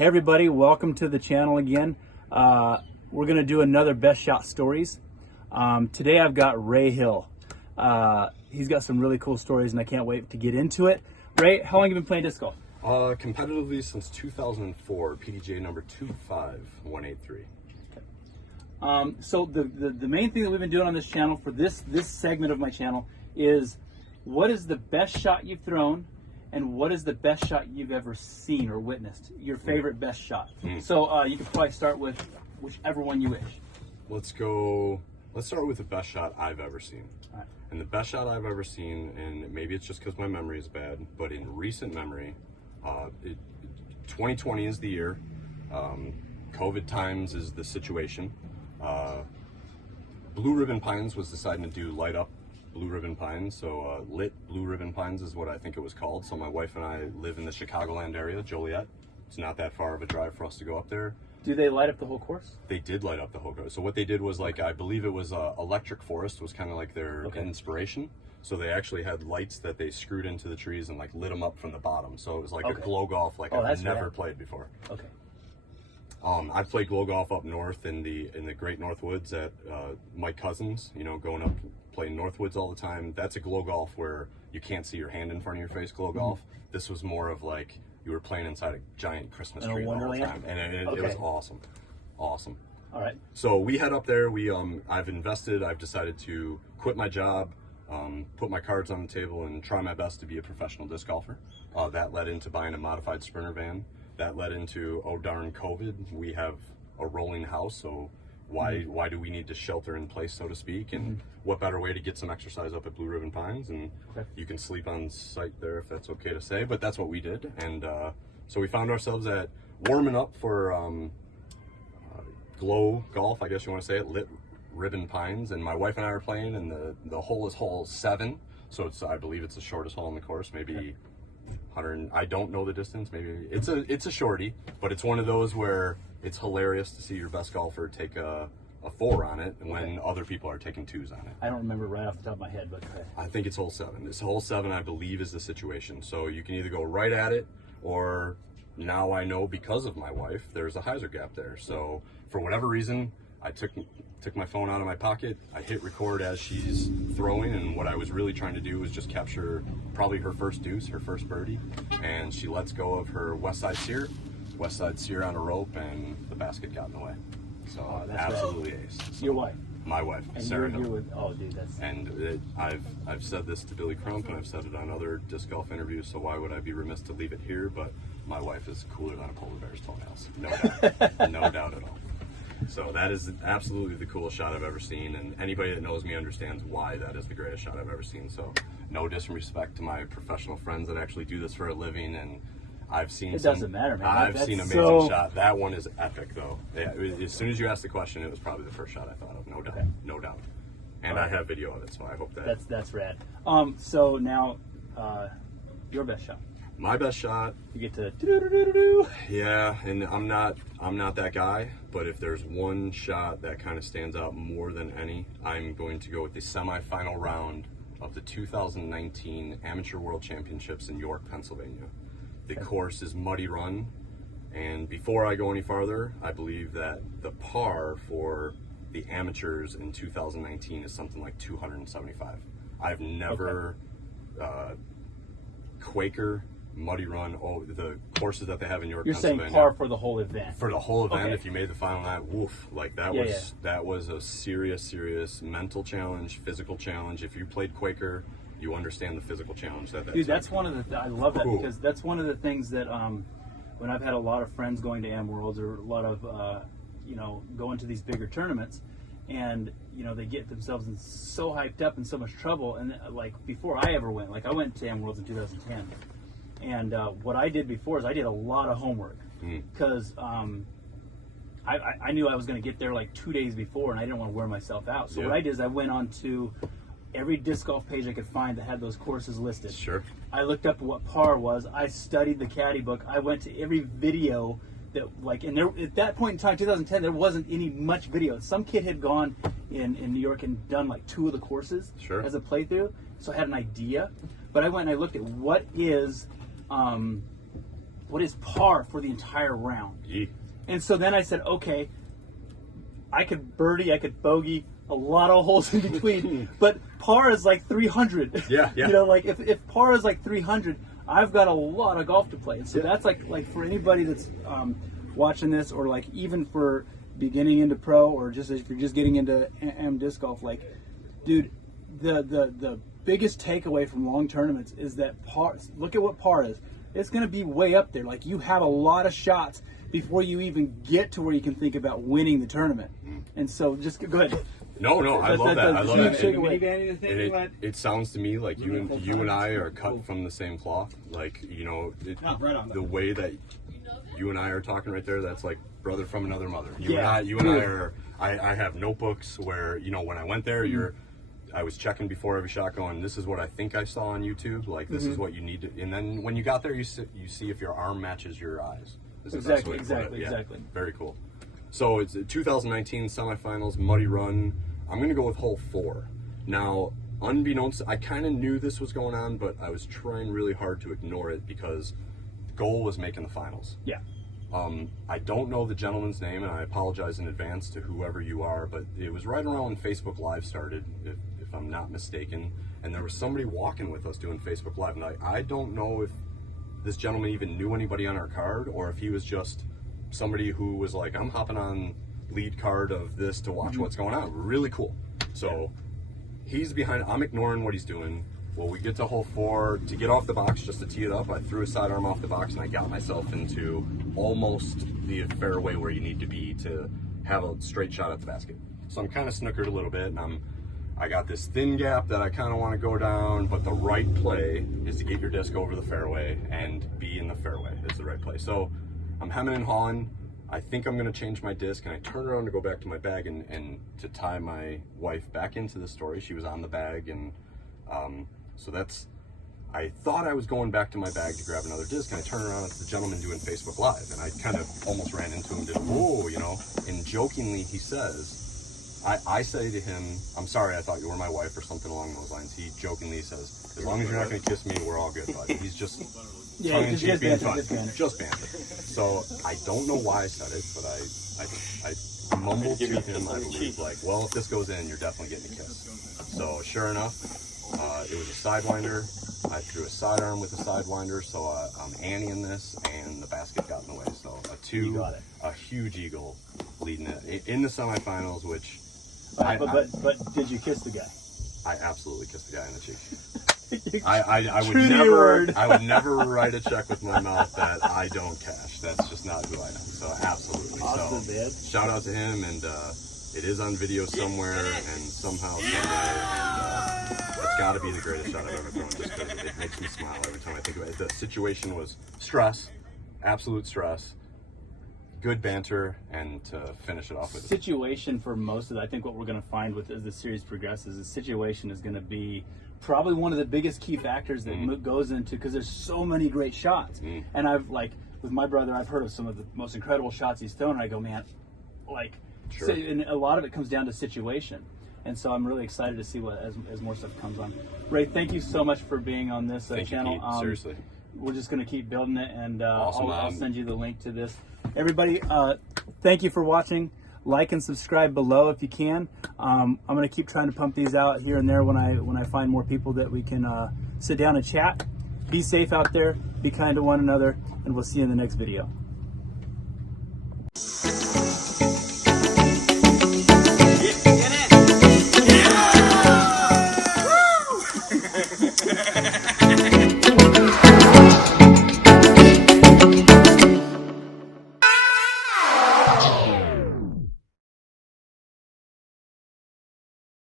Hey everybody, welcome to the channel again. We're going to do another Best Shot Stories. Today I've got Ray Hill. He's got some really cool stories and I can't wait to get into it. Ray, how long have you been playing disc golf? Competitively since 2004, pdga number 25183. So the main thing that we've been doing on this channel for this segment of my channel is what is the best shot you've thrown and what is the best shot you've ever seen or witnessed? Your favorite best shot. So you can probably start with whichever one you wish. Let's start with the best shot I've ever seen. All right. And the best shot I've ever seen, and maybe it's just because my memory is bad, but in recent memory, 2020 is the year. COVID times is the situation. Blue Ribbon Pines was deciding to do light up Blue Ribbon Pines, so lit Blue Ribbon Pines is what I think it was called. So my wife and I live in the Chicagoland area, Joliet. It's not that far of a drive for us to go up there. Do they light up the whole course? They did light up the whole course. So what they did was, like, I believe it was Electric Forest was kind of like their inspiration. So they actually had lights that they screwed into the trees and like lit them up from the bottom. So it was like a glow golf like I've never played before. Okay. I've played glow golf up north in the Great North Woods at Mike Cousins. You know, going up playing Northwoods all the time. That's a glow golf where you can't see your hand in front of your face. Glow golf. This was more of like you were playing inside a giant Christmas tree the whole time, and it was awesome, awesome. All right. So we head up there. I've invested. I've decided to quit my job, put my cards on the table, and try my best to be a professional disc golfer. That led into buying a modified Sprinter van. That led into, oh darn COVID, we have a rolling house, so why do we need to shelter in place, so to speak? And what better way to get some exercise up at Blue Ribbon Pines? And you can sleep on site there if that's okay to say, but that's what we did. And so we found ourselves at warming up for glow golf, I guess you want to say it, lit Ribbon Pines. And my wife and I are playing, and the hole is hole 7. So I believe it's the shortest hole in the course, maybe 100. I don't know the distance. Maybe it's a shorty, but it's one of those where it's hilarious to see your best golfer take a 4 on it when other people are taking 2s on it. I don't remember right off the top of my head, but I think it's hole 7. This hole 7, I believe, is the situation. So you can either go right at it, or now I know because of my wife, there's a hyzer gap there. So for whatever reason, I took my phone out of my pocket. I hit record as she's throwing, and what I was really trying to do was just capture probably her first deuce, her first birdie, and she lets go of her West Side Sear on a rope, and the basket got in the way. So absolutely ace. So your wife? My wife, and Sarah. You're with, oh dude, that's... And I've said this to Billy Crump, and I've said it on other disc golf interviews, so why would I be remiss to leave it here? But my wife is cooler than a polar bear's toenails. No doubt. No doubt at all. So that is absolutely the coolest shot I've ever seen, and anybody that knows me understands why that is the greatest shot I've ever seen. So no disrespect to my professional friends that actually do this for a living, and I've seen doesn't matter, man. I've seen amazing shot. That one is epic, though. Yeah, as soon as you asked the question, it was probably the first shot I thought of, no doubt, no doubt. And I have video of it, so I hope that's rad. So now, your best shot. My best shot. You get to yeah, and I'm not that guy, but if there's one shot that kind of stands out more than any, I'm going to go with the semifinal round of the 2019 Amateur World Championships in York, Pennsylvania. The course is Muddy Run, and before I go any farther, I believe that the par for the amateurs in 2019 is something like 275. I've never Quaker, Muddy Run, the courses that they have in York, Pennsylvania. You're saying par for the whole event? For the whole event, if you made the final night, woof, like that was a serious mental challenge, physical challenge. If you played Quaker, you understand the physical challenge that dude, that's one of the I love that because that's one of the things that when I've had a lot of friends going to Am Worlds or a lot of going to these bigger tournaments, and they get themselves in so hyped up and so much trouble. And like before I ever went, like I went to Am Worlds in 2010, and what I did before is I did a lot of homework because I knew I was going to get there like 2 days before, and I didn't want to wear myself out. So what I did is I went on to every disc golf page I could find that had those courses listed. Sure. I looked up what par was. I studied the caddy book. I went to every video that and there at that point in time, 2010, there wasn't any much video. Some kid had gone in New York and done like 2 of the courses as a playthrough, so I had an idea. But I went and I looked at what is what is par for the entire round? And so then I said, okay, I could birdie, I could bogey, a lot of holes in between, but par is like 300. Yeah. You know, like if par is like 300, I've got a lot of golf to play. And so that's like for anybody that's watching this, or like even for beginning into pro, or just if you're just getting into disc golf, like, dude, the biggest takeaway from long tournaments is that par. Look at what par is. It's going to be way up there. Like, you have a lot of shots before you even get to where you can think about winning the tournament. And so just go ahead. No, I love that. I love that. It sounds to me like you and I are cut from the same cloth. Like, you know, the way that you and I are talking right there, that's like brother from another mother. You and I are. I have notebooks where, you know, when I went there, I was checking before every shot, going, this is what I think I saw on YouTube. Like, this is what you need to. And then when you got there, you see if your arm matches your eyes. Exactly. Very cool. So it's 2019 semifinals, muddy run. I'm going to go with hole 4. Now, unbeknownst, I kind of knew this was going on, but I was trying really hard to ignore it because the goal was making the finals. Yeah. I don't know the gentleman's name, and I apologize in advance to whoever you are, but it was right around when Facebook Live started, if I'm not mistaken, and there was somebody walking with us doing Facebook Live, and I don't know if this gentleman even knew anybody on our card, or if he was just somebody who was like, I'm hopping on lead card of this to watch what's going on. Really cool. So he's behind, I'm ignoring what he's doing. Well, we get to hole 4, to get off the box, just to tee it up, I threw a sidearm off the box and I got myself into almost the fairway where you need to be to have a straight shot at the basket. So I'm kind of snookered a little bit, and I got this thin gap that I kind of want to go down, but the right play is to get your disc over the fairway and be in the fairway is the right play. So I'm hemming and hawing. I think I'm going to change my disc, and I turn around to go back to my bag and to tie my wife back into the story. She was on the bag, and so that's, I thought I was going back to my bag to grab another disc, and I turn around, it's the gentleman doing Facebook Live, and I kind of almost ran into him, you know, and jokingly he says, I say to him, I'm sorry, I thought you were my wife, or something along those lines. He jokingly says, as long as you're not going to kiss me, we're all good, bud. He's just tongue-in-cheek being fun. Just banter. So I don't know why I said it, but I mumbled to him, I believe, like, well, if this goes in, you're definitely getting a kiss. So sure enough, it was a sidewinder. I threw a sidearm with a sidewinder, so I'm Annie-ing this, and the basket got in the way. So a huge eagle leading it in the semifinals, which. But did you kiss the guy? I absolutely kissed the guy in the cheek. I would never write a check with my mouth that I don't cash. That's just not who I am. So absolutely. Awesome, so man. Shout out to him, and it is on video somewhere, and somehow, and it's got to be the greatest shot I've ever thrown. Just because it makes me smile every time I think about it. The situation was stress, absolute stress. Good banter, and to finish it off with situation for most of it. I think what we're going to find as the series progresses is situation is going to be probably one of the biggest key factors that goes into, because there's so many great shots. And I've, like, with my brother, I've heard of some of the most incredible shots he's thrown, and I go, man, like, so, and a lot of it comes down to situation. And so I'm really excited to see what as more stuff comes on. Ray, thank you so much for being on this channel. You, Pete. Seriously. We're just going to keep building it, and awesome. I'll send you the link to this. Everybody, thank you for watching. Like and subscribe below if you can. I'm going to keep trying to pump these out here and there when I find more people that we can sit down and chat. Be safe out there. Be kind to one another, and we'll see you in the next video.